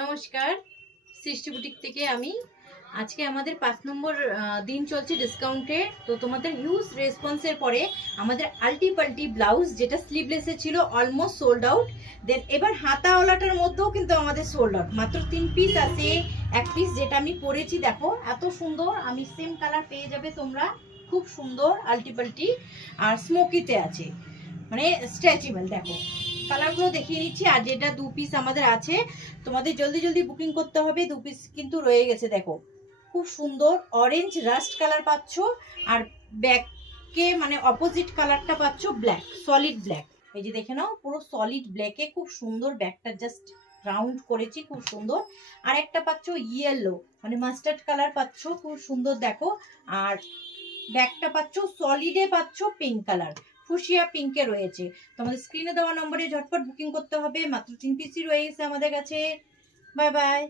নমস্কার, সৃষ্টি বুটিক থেকে আমি আজকে আমাদের 5 নম্বর দিন চলছে ডিসকাউন্টে। তো তোমাদের হিউজ রেসপন্সের পরে আমাদের আল্টিপাল্টি ব্লাউজ যেটা স্লিভলেসে ছিল অলমোস্ট সোল্ড আউট। দেন এবার হাতাওয়ালাটার মধ্যেও কিন্তু আমাদের সোল্ড আউট, মাত্র 3 পিস আছে। এক পিস যেটা আমি পরেছি দেখো এত সুন্দর, আমি সেম কালার পেয়ে যাবে তোমরা, খুব সুন্দর আল্টিপাল্টি আর স্মোকিতে আছে, মানে স্ট্রেচেবল। দেখো কালারগুলো দেখিয়ে নিচ্ছি। আর যেটা 2 পিস আমাদের আছে, তোমাদের জলদি জলদি বুকিং করতে হবে। 2 পিস কিন্তু রয়ে গেছে। দেখো খুব সুন্দর অরেঞ্জ রাস্ট কালার পাচ্ছ, আর ব্যাকে মানে অপোজিট কালারটা পাচ্ছ ব্ল্যাক, সলিড ব্ল্যাক। এই যে দেখে নাও, পুরো সলিড ব্ল্যাকে খুব সুন্দর, ব্যাকটা জাস্ট রাউন্ড করেছি, খুব সুন্দর। আর একটা পাচ্ছ ইয়েলো মানে মাস্টার্ড কালার পাচ্ছ, খুব সুন্দর দেখো। আর ব্যাকটা পাচ্ছ সলিডে, পাচ্ছ পিঙ্ক কালার, ফুশিয়া পিঙ্কে রয়েছে। তোমাদের স্ক্রিনে দেওয়া নম্বরে ঝটপট বুকিং করতে হবে। মাত্র 3 পিসই রয়ে গেছে আমাদের কাছে। Bye bye.